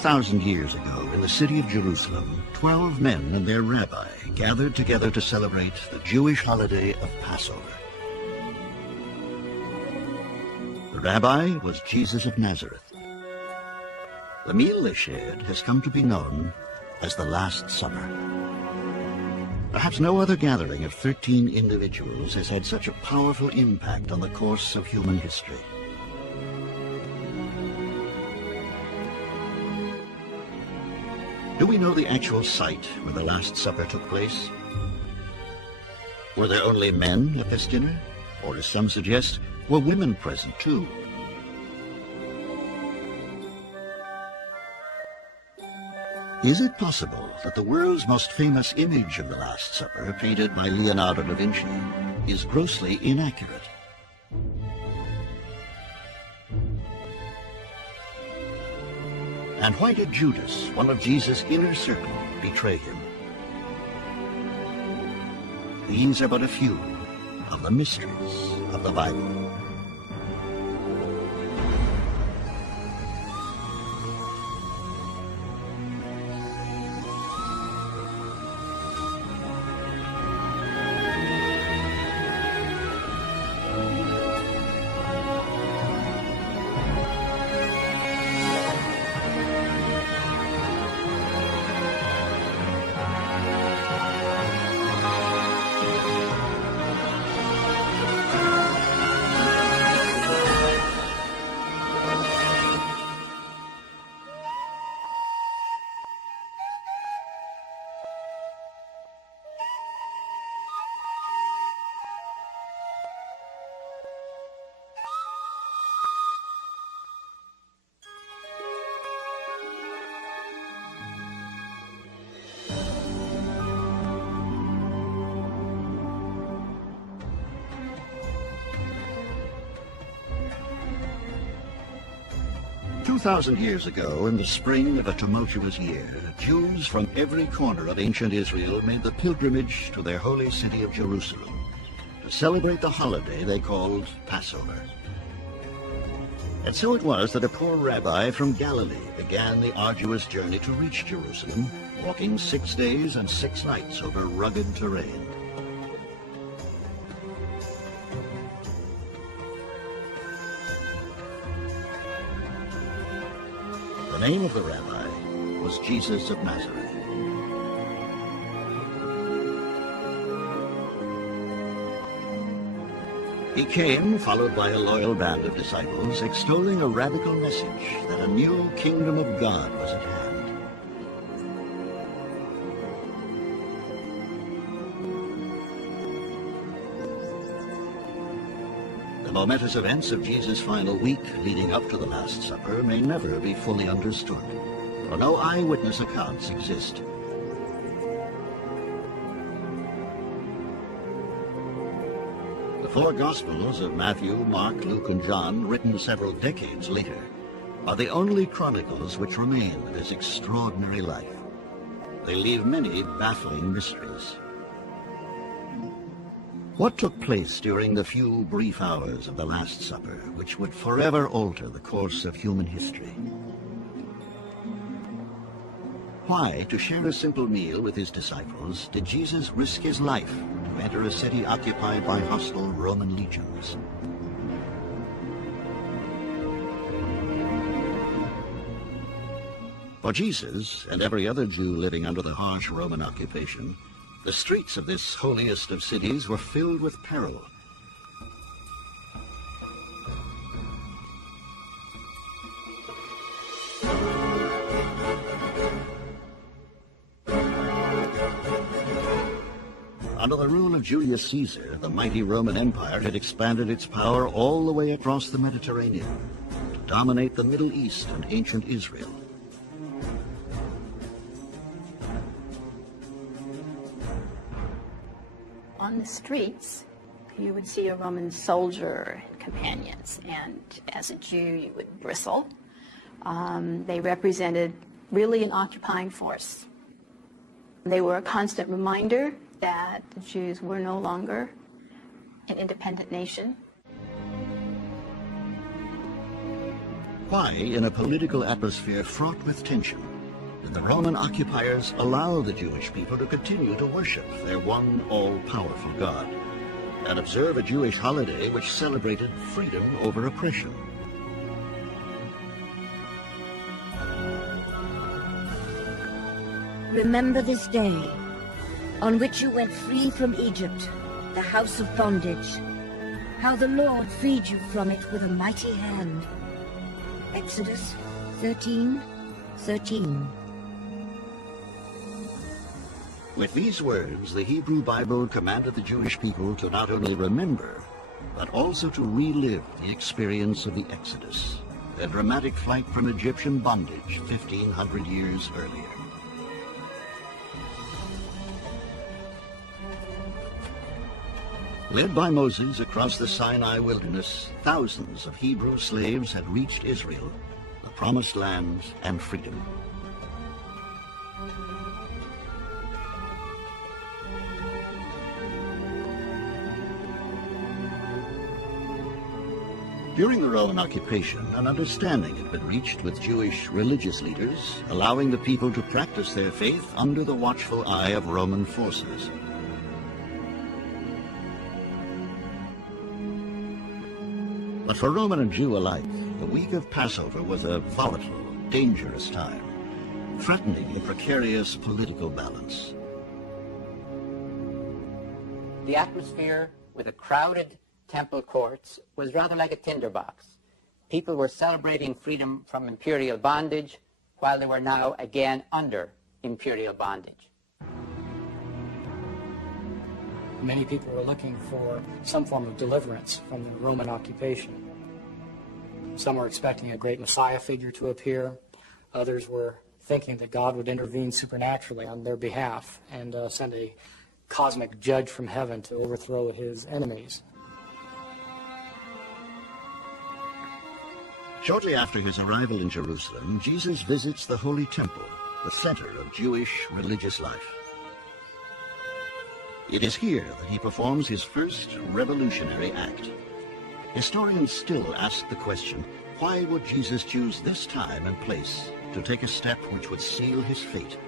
2,000 years ago, in the city of Jerusalem, 12 men and their rabbi gathered together to celebrate the Jewish holiday of Passover. The rabbi was Jesus of Nazareth. The meal they shared has come to be known as the Last Supper. Perhaps no other gathering of 13 individuals has had such a powerful impact on the course of human history. Do we know the actual site where the Last Supper took place? Were there only men at this dinner? Or, as some suggest, were women present too? Is it possible that the world's most famous image of the Last Supper, painted by Leonardo da Vinci, is grossly inaccurate? And why did Judas, one of Jesus' inner circle, betray him? These are but a few of the mysteries of the Bible. "2,000 years ago, in the spring of a tumultuous year, Jews from every corner of ancient Israel made the pilgrimage to their holy city of Jerusalem to celebrate the holiday they called Passover. And so it was that a poor rabbi from Galilee began the arduous journey to reach Jerusalem, walking 6 days and 6 nights over rugged terrain. The name of the rabbi was Jesus of Nazareth. He came, followed by a loyal band of disciples, extolling a radical message that a new kingdom of God was at hand. The momentous events of Jesus' final week leading up to the Last Supper may never be fully understood, for no eyewitness accounts exist. The 4 Gospels of Matthew, Mark, Luke, and John, written several decades later, are the only chronicles which remain of this extraordinary life. They leave many baffling mysteries. What took place during the few brief hours of the Last Supper, which would forever alter the course of human history? Why, to share a simple meal with his disciples, did Jesus risk his life to enter a city occupied by hostile Roman legions? For Jesus, and every other Jew living under the harsh Roman occupation, the streets of this holiest of cities were filled with peril. Under the rule of Julius Caesar, the mighty Roman Empire had expanded its power all the way across the Mediterranean to dominate the Middle East and ancient Israel. On the streets, you would see a Roman soldier and companions, and as a Jew, you would bristle. They represented really an occupying force. They were a constant reminder that the Jews were no longer an independent nation. Why, in a political atmosphere fraught with tension, did the Roman occupiers allow the Jewish people to continue to worship their one all-powerful God and observe a Jewish holiday which celebrated freedom over oppression? Remember this day, on which you went free from Egypt, the house of bondage, how the Lord freed you from it with a mighty hand. Exodus 13:13. With these words, the Hebrew Bible commanded the Jewish people to not only remember, but also to relive the experience of the Exodus, their dramatic flight from Egyptian bondage 1,500 years earlier. Led by Moses across the Sinai wilderness, thousands of Hebrew slaves had reached Israel, the promised land and freedom. During the Roman occupation, an understanding had been reached with Jewish religious leaders, allowing the people to practice their faith under the watchful eye of Roman forces. But for Roman and Jew alike, the week of Passover was a volatile, dangerous time, threatening the precarious political balance. The atmosphere with the crowded temple courts was rather like a tinderbox. People were celebrating freedom from imperial bondage while they were now again under imperial bondage. Many people were looking for some form of deliverance from the Roman occupation. Some were expecting a great Messiah figure to appear. Others were thinking that God would intervene supernaturally on their behalf and send a cosmic judge from heaven to overthrow his enemies. Shortly after his arrival in Jerusalem, Jesus visits the Holy Temple, the center of Jewish religious life. It is here that he performs his first revolutionary act. Historians still ask the question, why would Jesus choose this time and place to take a step which would seal his fate?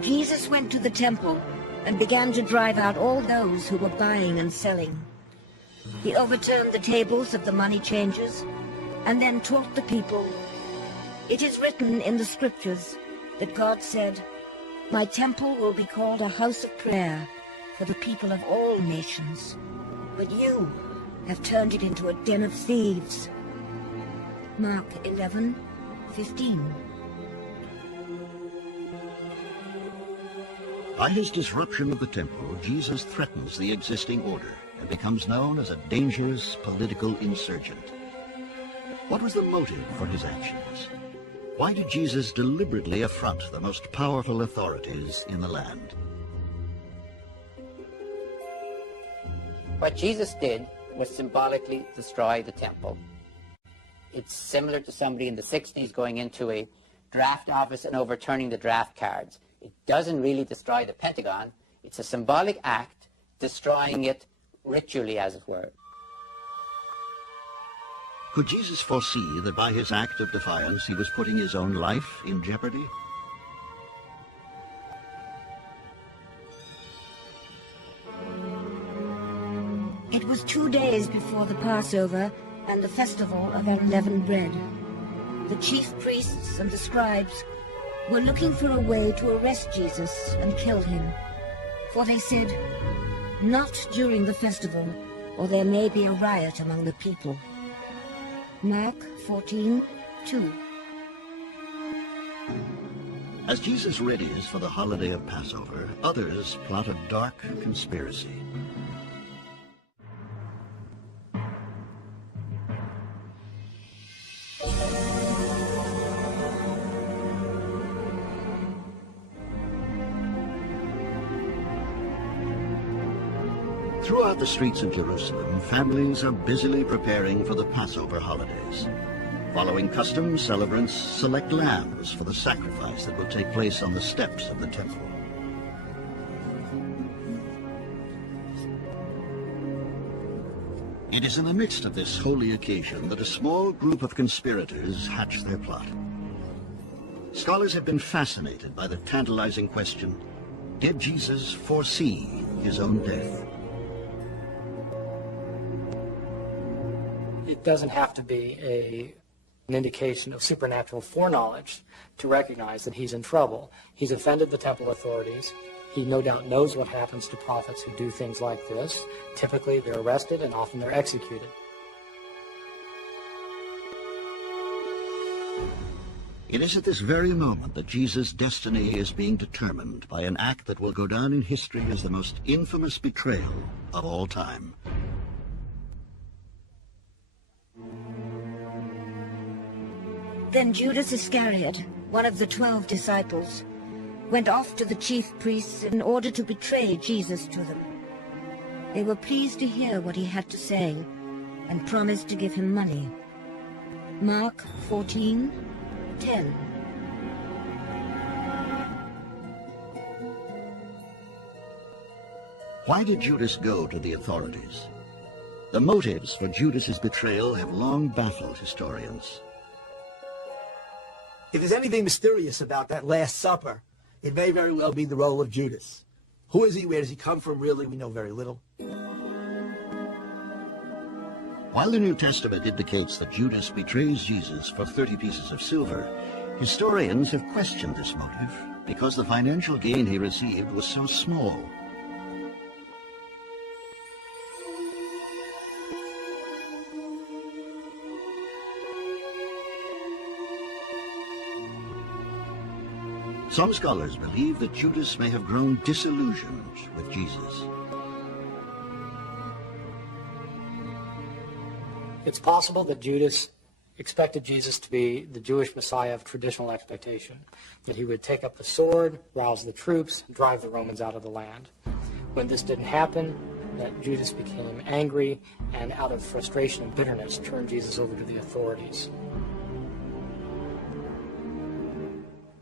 Jesus went to the temple and began to drive out all those who were buying and selling. He overturned the tables of the money changers and then taught the people, "It is written in the scriptures that God said, 'My temple will be called a house of prayer for the people of all nations, but you have turned it into a den of thieves.'" Mark 11:15. By his disruption of the temple, Jesus threatens the existing order and becomes known as a dangerous political insurgent. What was the motive for his actions? Why did Jesus deliberately affront the most powerful authorities in the land? What Jesus did was symbolically destroy the temple. It's similar to somebody in the 60s going into a draft office and overturning the draft cards. It doesn't really destroy the Pentagon. It's a symbolic act, destroying it ritually, as it were. Could Jesus foresee that by his act of defiance he was putting his own life in jeopardy? It was 2 days before the Passover and the festival of unleavened bread. The chief priests and the scribes were looking for a way to arrest Jesus and kill him. For they said, "Not during the festival, or there may be a riot among the people." Mark 14:2. As Jesus readies for the holiday of Passover, others plot a dark conspiracy. Throughout the streets of Jerusalem, families are busily preparing for the Passover holidays. Following custom, celebrants select lambs for the sacrifice that will take place on the steps of the temple. It is in the midst of this holy occasion that a small group of conspirators hatch their plot. Scholars have been fascinated by the tantalizing question, did Jesus foresee his own death? It doesn't have to be an indication of supernatural foreknowledge to recognize that he's in trouble. He's offended the temple authorities. He no doubt knows what happens to prophets who do things like this. Typically, they're arrested and often they're executed. It is at this very moment that Jesus' destiny is being determined by an act that will go down in history as the most infamous betrayal of all time. Then Judas Iscariot, one of the 12 disciples, went off to the chief priests in order to betray Jesus to them. They were pleased to hear what he had to say and promised to give him money. Mark 14:10. Why did Judas go to the authorities? The motives for Judas's betrayal have long baffled historians. If there's anything mysterious about that Last Supper, it may very well be the role of Judas. Who is he? Where does he come from? Really, we know very little. While the New Testament indicates that Judas betrays Jesus for 30 pieces of silver, historians have questioned this motive because the financial gain he received was so small. Some scholars believe that Judas may have grown disillusioned with Jesus. It's possible that Judas expected Jesus to be the Jewish Messiah of traditional expectation, that he would take up the sword, rouse the troops, drive the Romans out of the land. When this didn't happen, that Judas became angry and out of frustration and bitterness turned Jesus over to the authorities.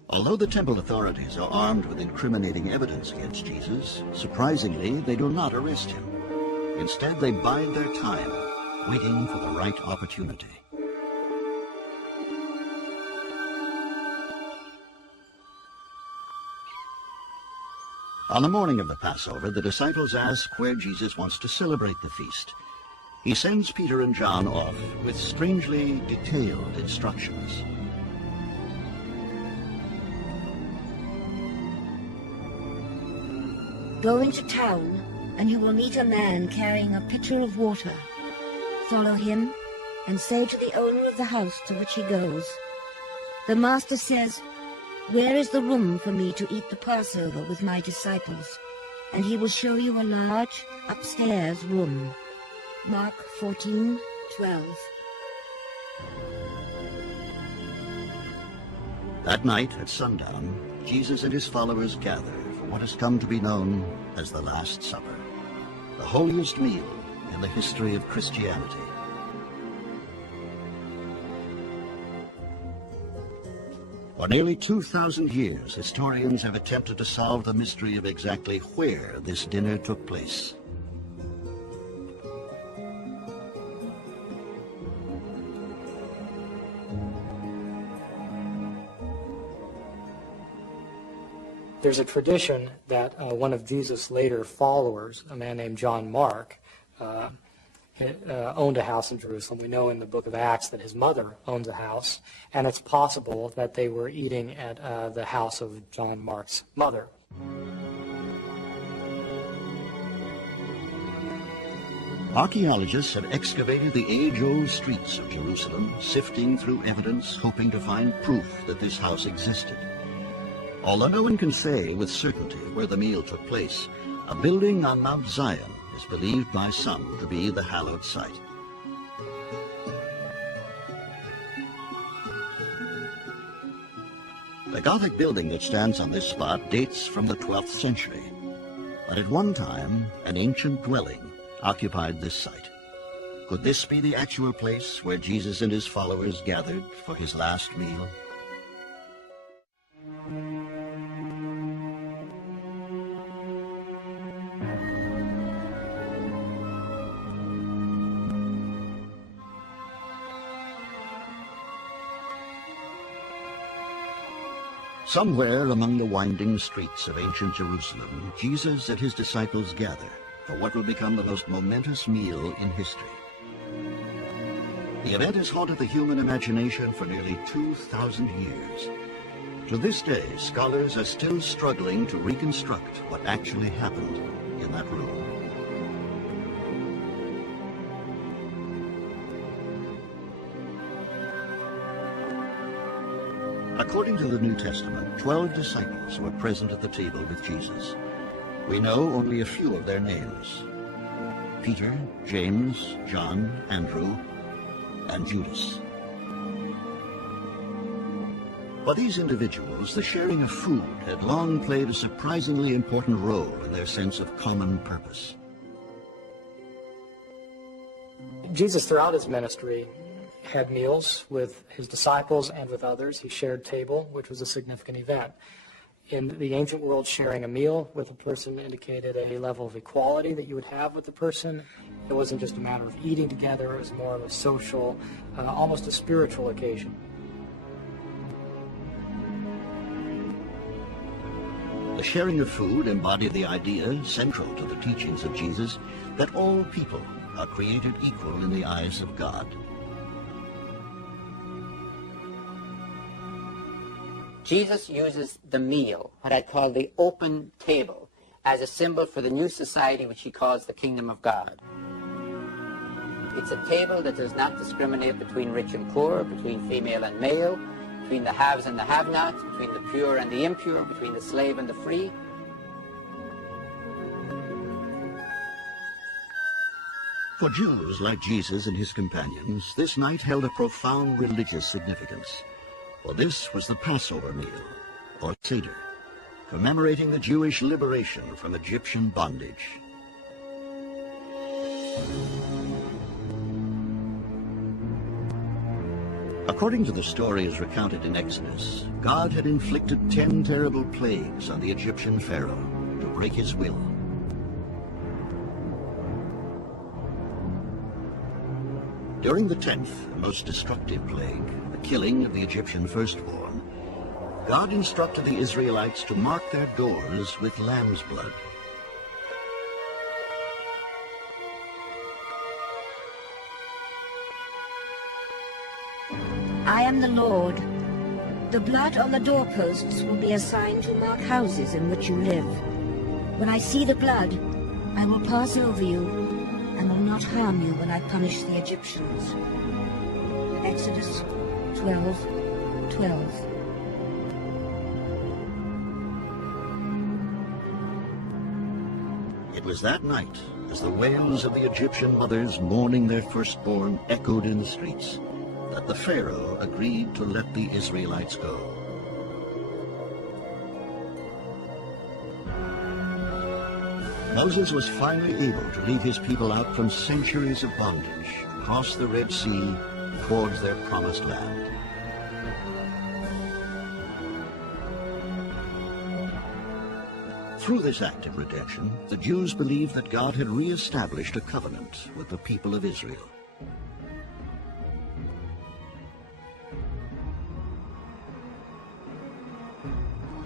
Although the temple authorities are armed with incriminating evidence against Jesus, surprisingly, they do not arrest him. Instead, they bide their time, waiting for the right opportunity. On the morning of the Passover, the disciples ask where Jesus wants to celebrate the feast. He sends Peter and John off with strangely detailed instructions. Go into town, and you will meet a man carrying a pitcher of water. Follow him, and say to the owner of the house to which he goes, the master says, where is the room for me to eat the Passover with my disciples? And he will show you a large, upstairs room. Mark 14:12. That night, at sundown, Jesus and his followers gather for what has come to be known as the Last Supper, the holiest meal in the history of Christianity. For nearly 2,000 years, historians have attempted to solve the mystery of exactly where this dinner took place. There's a tradition that one of Jesus' later followers, a man named John Mark, owned a house in Jerusalem. We know in the book of Acts that his mother owns a house, and it's possible that they were eating at the house of John Mark's mother. Archaeologists have excavated the age-old streets of Jerusalem, sifting through evidence, hoping to find proof that this house existed. Although no one can say with certainty where the meal took place, a building on Mount Zion is believed by some to be the hallowed site. The Gothic building that stands on this spot dates from the 12th century, but at one time an ancient dwelling occupied this site. Could this be the actual place where Jesus and his followers gathered for his last meal? Somewhere among the winding streets of ancient Jerusalem, Jesus and his disciples gather for what will become the most momentous meal in history. The event has haunted the human imagination for nearly 2,000 years. To this day, scholars are still struggling to reconstruct what actually happened in that room. According to the New Testament, 12 disciples were present at the table with Jesus. We know only a few of their names: Peter, James, John, Andrew, and Judas. For these individuals, the sharing of food had long played a surprisingly important role in their sense of common purpose. Jesus, throughout his ministry, had meals with his disciples and with others. He shared table, which was a significant event. In the ancient world, sharing a meal with a person indicated a level of equality that you would have with the person. It wasn't just a matter of eating together, it was more of a social, almost a spiritual occasion. The sharing of food embodied the idea, central to the teachings of Jesus, that all people are created equal in the eyes of God. Jesus uses the meal, what I'd call the open table, as a symbol for the new society which he calls the kingdom of God. It's a table that does not discriminate between rich and poor, between female and male, between the haves and the have-nots, between the pure and the impure, between the slave and the free. For Jews like Jesus and his companions, this night held a profound religious significance. For this was the Passover meal, or Seder, commemorating the Jewish liberation from Egyptian bondage. According to the story as recounted in Exodus, God had inflicted 10 terrible plagues on the Egyptian Pharaoh to break his will. During the 10th, most destructive plague, the killing of the Egyptian firstborn, God instructed the Israelites to mark their doors with lamb's blood. I am the Lord. The blood on the doorposts will be a sign to mark houses in which you live. When I see the blood, I will pass over you and will not harm you when I punish the Egyptians. Exodus 12:12. It was that night, as the wails of the Egyptian mothers mourning their firstborn echoed in the streets, that the Pharaoh agreed to let the Israelites go. Moses was finally able to lead his people out from centuries of bondage, across the Red Sea, towards their promised land. Through this act of redemption, the Jews believed that God had re-established a covenant with the people of Israel.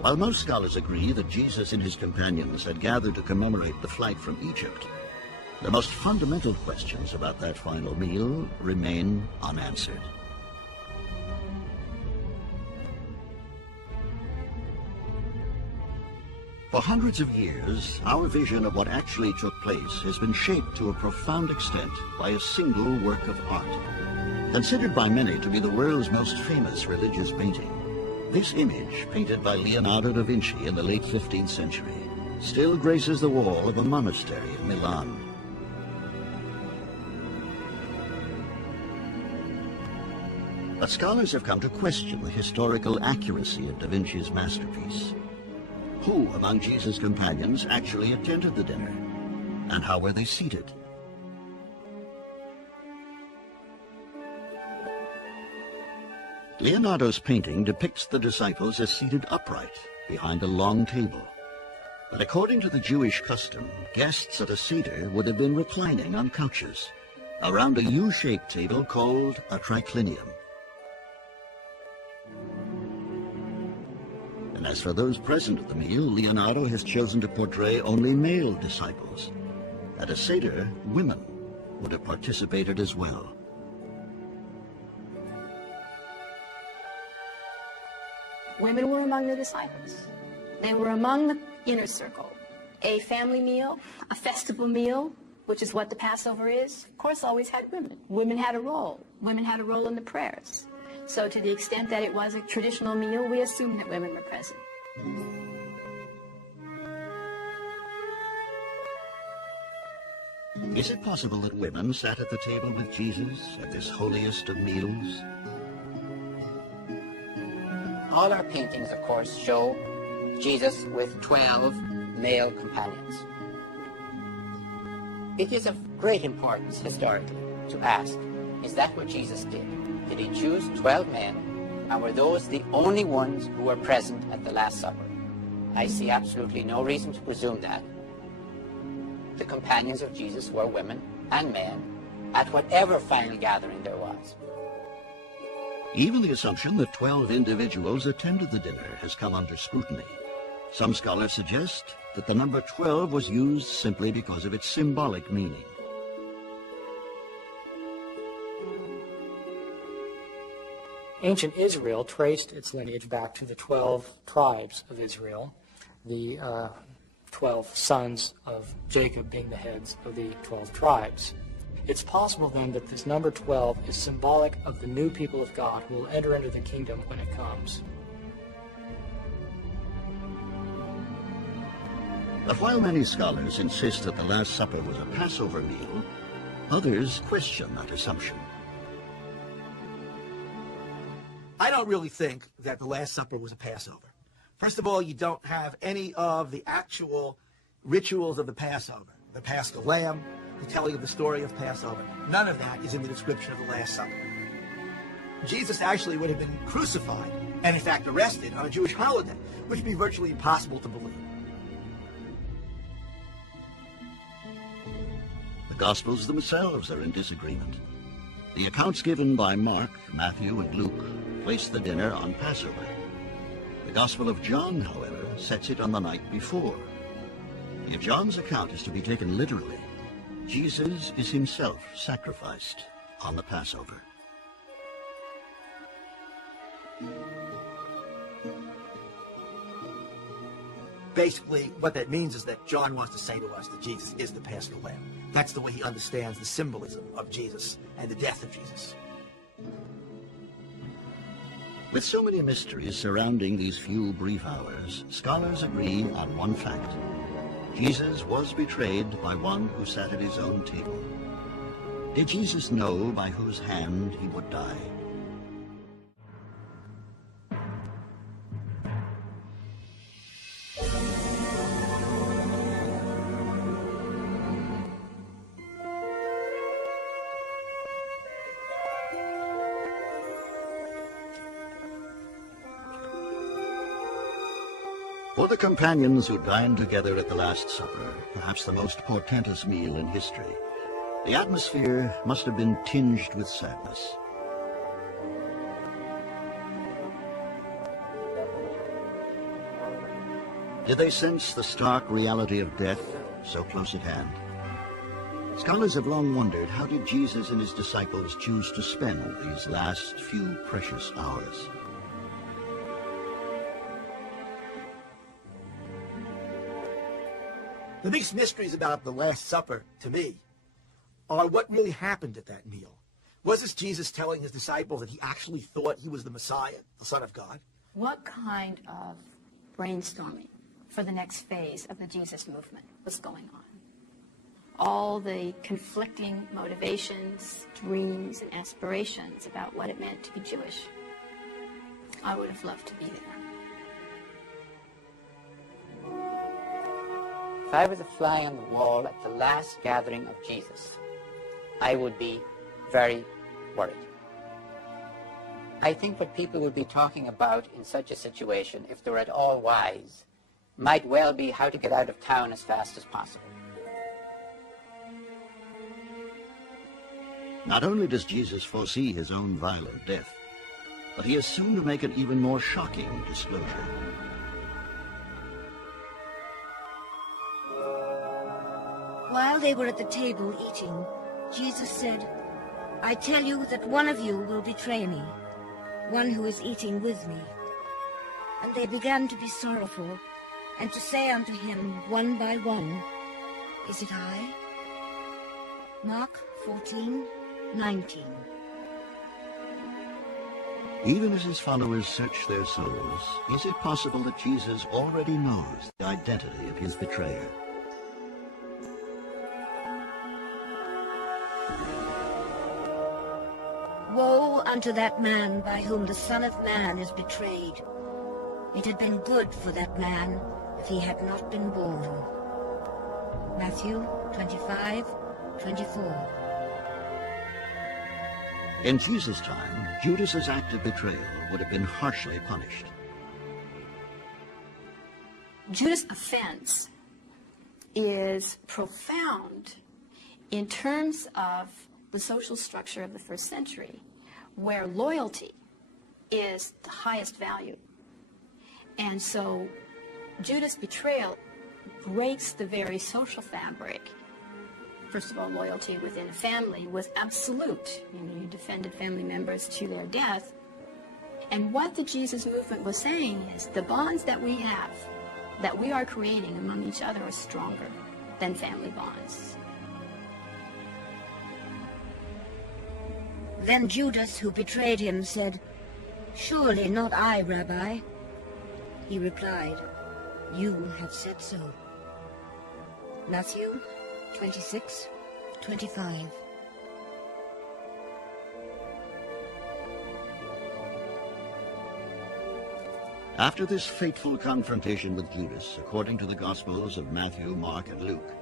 While most scholars agree that Jesus and his companions had gathered to commemorate the flight from Egypt, the most fundamental questions about that final meal remain unanswered. For hundreds of years, our vision of what actually took place has been shaped to a profound extent by a single work of art. Considered by many to be the world's most famous religious painting, this image, painted by Leonardo da Vinci in the late 15th century, still graces the wall of a monastery in Milan. But scholars have come to question the historical accuracy of da Vinci's masterpiece. Who among Jesus' companions actually attended the dinner? And how were they seated? Leonardo's painting depicts the disciples as seated upright behind a long table. But according to the Jewish custom, guests at a Seder would have been reclining on couches around a U-shaped table called a triclinium. As for those present at the meal, Leonardo has chosen to portray only male disciples. At a Seder, women would have participated as well. Women were among the disciples. They were among the inner circle. A family meal, a festival meal, which is what the Passover is, of course, always had women. Women had a role. Women had a role in the prayers. So to the extent that it was a traditional meal, we assume that women were present. Is it possible that women sat at the table with Jesus at this holiest of meals? All our paintings, of course, show Jesus with 12 male companions. It is of great importance historically to ask, is that what Jesus did? Did he choose 12 men, and were those the only ones who were present at the Last Supper? I see absolutely no reason to presume that. The companions of Jesus were women and men at whatever final gathering there was. Even the assumption that 12 individuals attended the dinner has come under scrutiny. Some scholars suggest that the number 12 was used simply because of its symbolic meaning. Ancient Israel traced its lineage back to the 12 tribes of Israel, the 12 sons of Jacob being the heads of the 12 tribes. It's possible then that this number 12 is symbolic of the new people of God who will enter into the kingdom when it comes. But while many scholars insist that the Last Supper was a Passover meal, others question that assumption. I don't really think that the Last Supper was a Passover. First of all, you don't have any of the actual rituals of the Passover. The Paschal Lamb, the telling of the story of Passover. None of that is in the description of the Last Supper. Jesus actually would have been crucified and, in fact, arrested on a Jewish holiday, which would be virtually impossible to believe. The Gospels themselves are in disagreement. The accounts given by Mark, Matthew, and Luke place the dinner on Passover. The Gospel of John, however, sets it on the night before. If John's account is to be taken literally, Jesus is himself sacrificed on the Passover. Basically, what that means is that John wants to say to us that Jesus is the Paschal Lamb. That's the way he understands the symbolism of Jesus and the death of Jesus. With so many mysteries surrounding these few brief hours, scholars agree on one fact. Jesus was betrayed by one who sat at his own table. Did Jesus know by whose hand he would die? For the companions who dined together at the Last Supper, perhaps the most portentous meal in history, the atmosphere must have been tinged with sadness. Did they sense the stark reality of death so close at hand? Scholars have long wondered, how did Jesus and his disciples choose to spend these last few precious hours? The biggest mysteries about the Last Supper, to me, are what really happened at that meal. Was this Jesus telling his disciples that he actually thought he was the Messiah, the Son of God? What kind of brainstorming for the next phase of the Jesus movement was going on? All the conflicting motivations, dreams, and aspirations about what it meant to be Jewish. I would have loved to be there. If I was a fly on the wall at the last gathering of Jesus, I would be very worried. I think what people would be talking about in such a situation, if they were at all wise, might well be how to get out of town as fast as possible. Not only does Jesus foresee his own violent death, but he is soon to make an even more shocking disclosure. While they were at the table eating, Jesus said, "I tell you that one of you will betray me, one who is eating with me." And they began to be sorrowful, and to say unto him one by one, "Is it I?" Mark 14:19. Even as his followers search their souls, is it possible that Jesus already knows the identity of his betrayer? Woe unto that man by whom the Son of Man is betrayed. It had been good for that man if he had not been born. Matthew 25:24. In Jesus' time, Judas's act of betrayal would have been harshly punished. Judas' offense is profound in terms of the social structure of the first century, where loyalty is the highest value. And so Judas' betrayal breaks the very social fabric. First of all, loyalty within a family was absolute. You defended family members to their death. And what the Jesus movement was saying is the bonds that we have, that we are creating among each other, are stronger than family bonds. Then Judas, who betrayed him, said, "Surely not I, Rabbi." He replied, "You have said so." Matthew 26:25. After this fateful confrontation with Judas, according to the Gospels of Matthew, Mark, and Luke,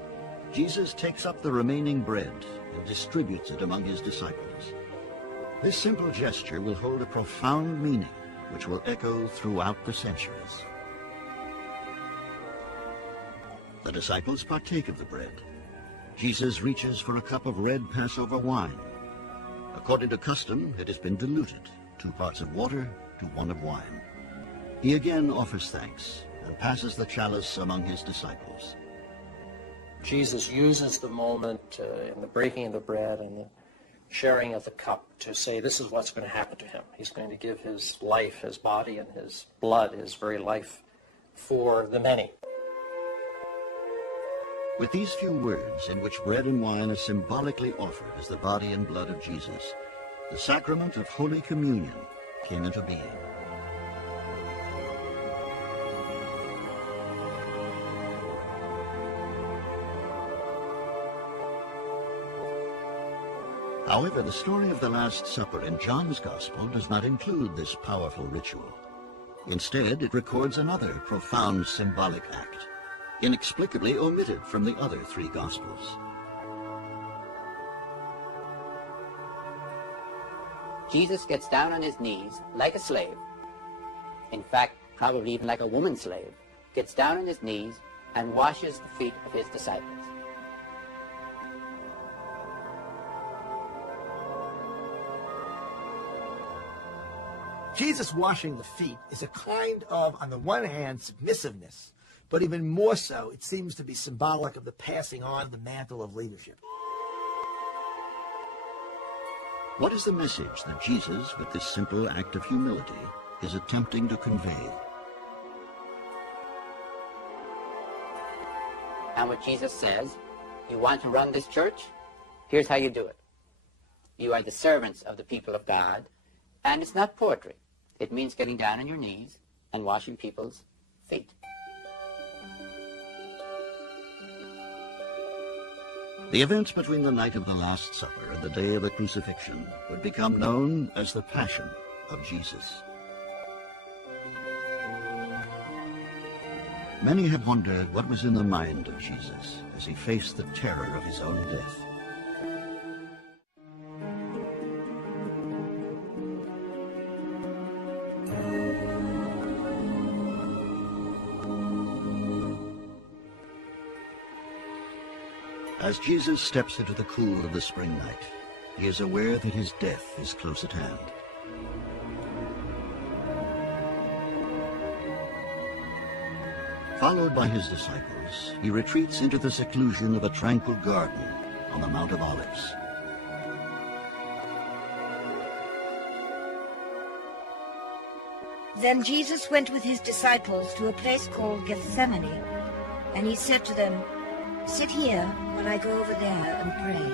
Jesus takes up the remaining bread and distributes it among his disciples. This simple gesture will hold a profound meaning, which will echo throughout the centuries. The disciples partake of the bread. Jesus reaches for a cup of red Passover wine. According to custom, it has been diluted, 2 parts of water to 1 of wine. He again offers thanks and passes the chalice among his disciples. Jesus uses the moment in the breaking of the bread and the sharing of the cup to say this is what's going to happen to him. He's going to give his life, his body, and his blood, his very life, for the many. With these few words, in which bread and wine are symbolically offered as the body and blood of Jesus, the sacrament of Holy Communion came into being. However, the story of the Last Supper in John's Gospel does not include this powerful ritual. Instead, it records another profound symbolic act, inexplicably omitted from the other 3 Gospels. Jesus gets down on his knees like a slave. In fact, probably even like a woman slave, gets down on his knees and washes the feet of his disciples. Jesus washing the feet is a kind of, on the one hand, submissiveness, but even more so, it seems to be symbolic of the passing on the mantle of leadership. What is the message that Jesus, with this simple act of humility, is attempting to convey? And what Jesus says, you want to run this church? Here's how you do it. You are the servants of the people of God, and it's not poetry. It means getting down on your knees and washing people's feet. The events between the night of the Last Supper and the day of the crucifixion would become known as the Passion of Jesus. Many have wondered what was in the mind of Jesus as he faced the terror of his own death. As Jesus steps into the cool of the spring night, he is aware that his death is close at hand. Followed by his disciples, he retreats into the seclusion of a tranquil garden on the Mount of Olives. Then Jesus went with his disciples to a place called Gethsemane, and he said to them, "Sit here while I go over there and pray."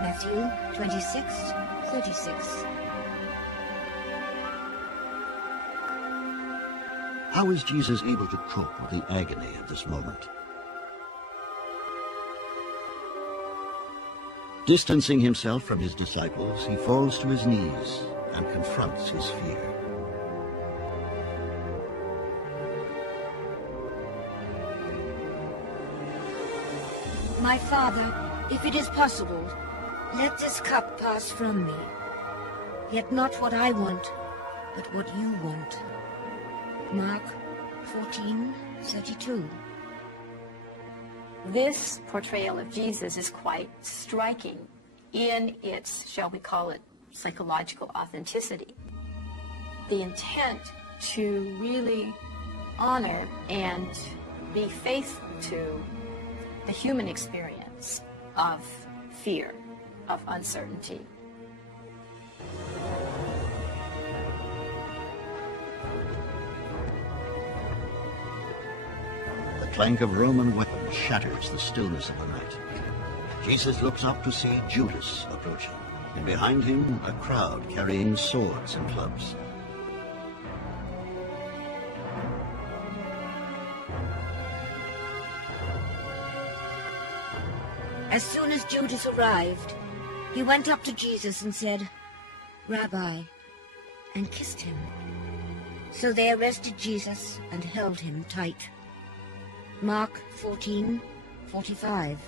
Matthew 26:36. How is Jesus able to cope with the agony of this moment? Distancing himself from his disciples, he falls to his knees and confronts his fear. My Father, if it is possible, let this cup pass from me. Yet not what I want, but what you want. Mark 14:32. This portrayal of Jesus is quite striking in its, shall we call it, psychological authenticity. The intent to really honor and be faithful to the human experience of fear, of uncertainty. The clank of Roman weapons shatters the stillness of the night. Jesus looks up to see Judas approaching, and behind him a crowd carrying swords and clubs. As soon as Judas arrived, he went up to Jesus and said, "Rabbi," and kissed him. So they arrested Jesus and held him tight. Mark 14:45.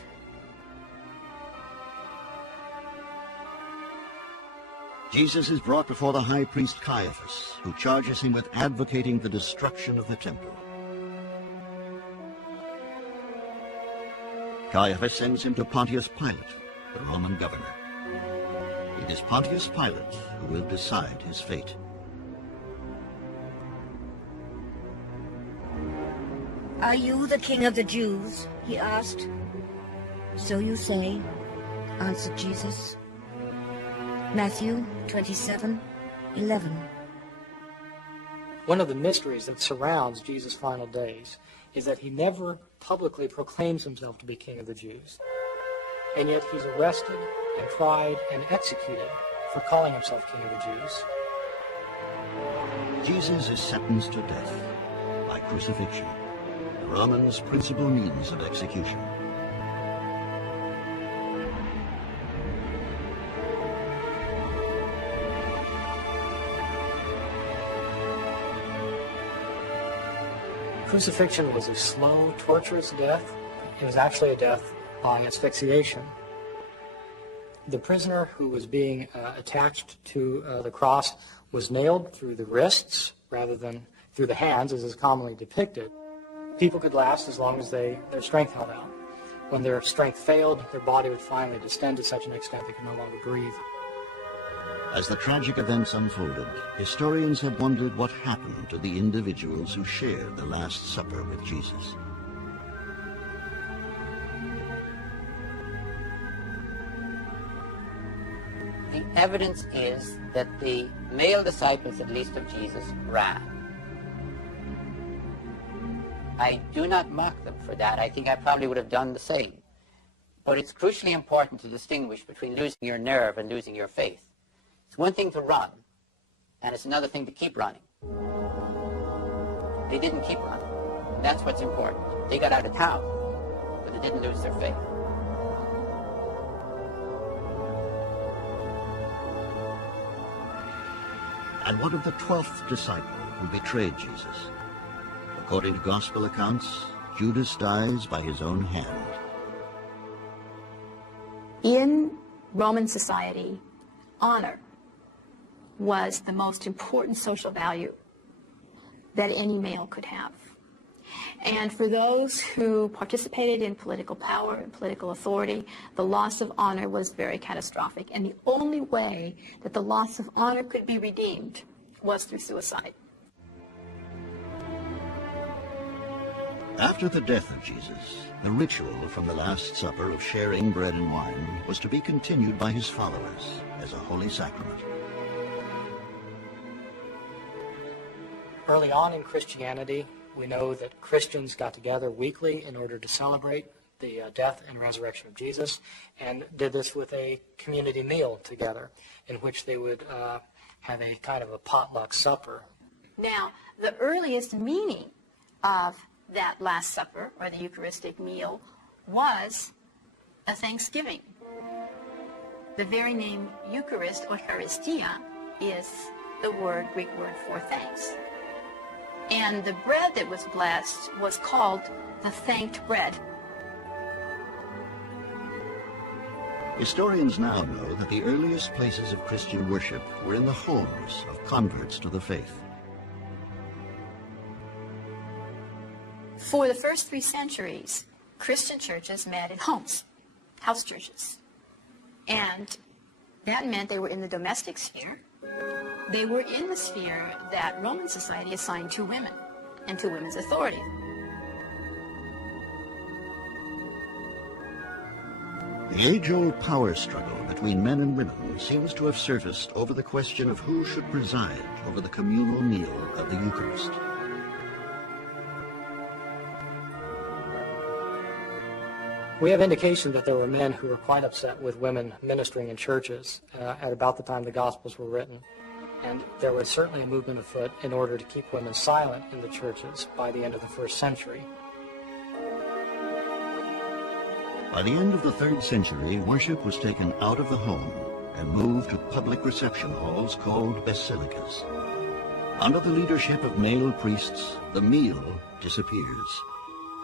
Jesus is brought before the high priest Caiaphas, who charges him with advocating the destruction of the temple. Caiaphas sends him to Pontius Pilate, the Roman governor. It is Pontius Pilate who will decide his fate. "Are you the king of the Jews?" he asked. "So you say," answered Jesus. Matthew 27:11. One of the mysteries that surrounds Jesus' final days is that he never publicly proclaims himself to be King of the Jews. And yet he's arrested and tried and executed for calling himself King of the Jews. Jesus is sentenced to death by crucifixion, the Romans' principal means of execution. Crucifixion was a slow, torturous death. It was actually a death by asphyxiation. The prisoner who was being attached to the cross was nailed through the wrists rather than through the hands, as is commonly depicted. People could last as long as their strength held out. When their strength failed, their body would finally distend to such an extent they could no longer breathe. As the tragic events unfolded, historians have wondered what happened to the individuals who shared the Last Supper with Jesus. The evidence is that the male disciples, at least of Jesus, ran. I do not mock them for that. I think I probably would have done the same. But it's crucially important to distinguish between losing your nerve and losing your faith. It's one thing to run, and it's another thing to keep running. They didn't keep running. That's what's important. They got out of town, but they didn't lose their faith. And what of the 12th disciple who betrayed Jesus? According to gospel accounts, Judas dies by his own hand. In Roman society, honor was the most important social value that any male could have. And for those who participated in political power and political authority, the loss of honor was very catastrophic. And the only way that the loss of honor could be redeemed was through suicide. After the death of Jesus, the ritual from the Last Supper of sharing bread and wine was to be continued by his followers as a holy sacrament. Early on in Christianity, we know that Christians got together weekly in order to celebrate the death and resurrection of Jesus, and did this with a community meal together, in which they would have a kind of a potluck supper. Now, the earliest meaning of that Last Supper, or the Eucharistic meal, was a thanksgiving. The very name Eucharist, or Eucharistia, is the Greek word for thanks. And the bread that was blessed was called the thanked bread. Historians now know that the earliest places of Christian worship were in the homes of converts to the faith. For the first 3 centuries, Christian churches met in homes, house churches. And that meant they were in the domestic sphere. They were in the sphere that Roman society assigned to women and to women's authority. The age-old power struggle between men and women seems to have surfaced over the question of who should preside over the communal meal of the Eucharist. We have indication that there were men who were quite upset with women ministering in churches at about the time the Gospels were written. And there was certainly a movement afoot in order to keep women silent in the churches by the end of the 1st century. By the end of the 3rd century, worship was taken out of the home and moved to public reception halls called basilicas. Under the leadership of male priests, the meal disappears,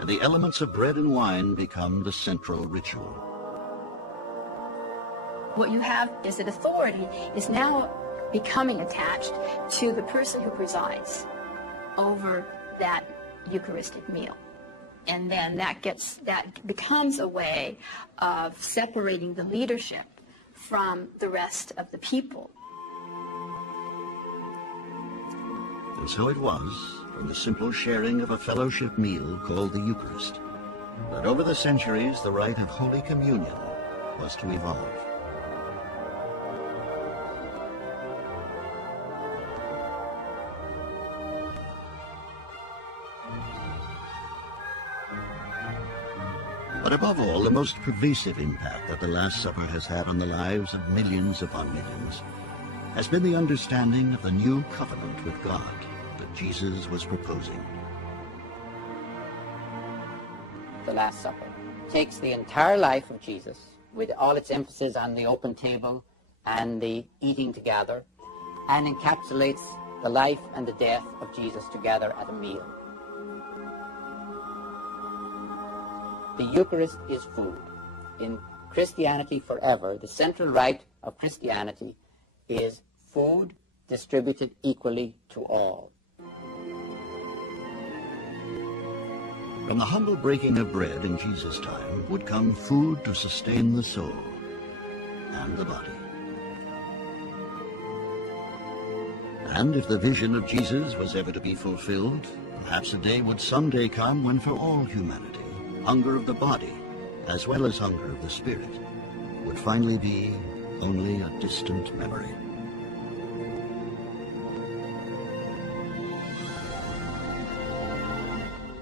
and the elements of bread and wine become the central ritual. What you have is that authority is now becoming attached to the person who presides over that Eucharistic meal. And then that becomes a way of separating the leadership from the rest of the people. And so it was, from the simple sharing of a fellowship meal called the Eucharist, that over the centuries the rite of Holy Communion was to evolve. But above all, the most pervasive impact that the Last Supper has had on the lives of millions upon millions has been the understanding of the new covenant with God that Jesus was proposing. The Last Supper takes the entire life of Jesus, with all its emphasis on the open table and the eating together, and encapsulates the life and the death of Jesus together at a meal. The Eucharist is food. In Christianity forever, the central rite of Christianity is food distributed equally to all. From the humble breaking of bread in Jesus' time would come food to sustain the soul and the body. And if the vision of Jesus was ever to be fulfilled, perhaps a day would someday come when for all humanity, hunger of the body, as well as hunger of the spirit, would finally be only a distant memory.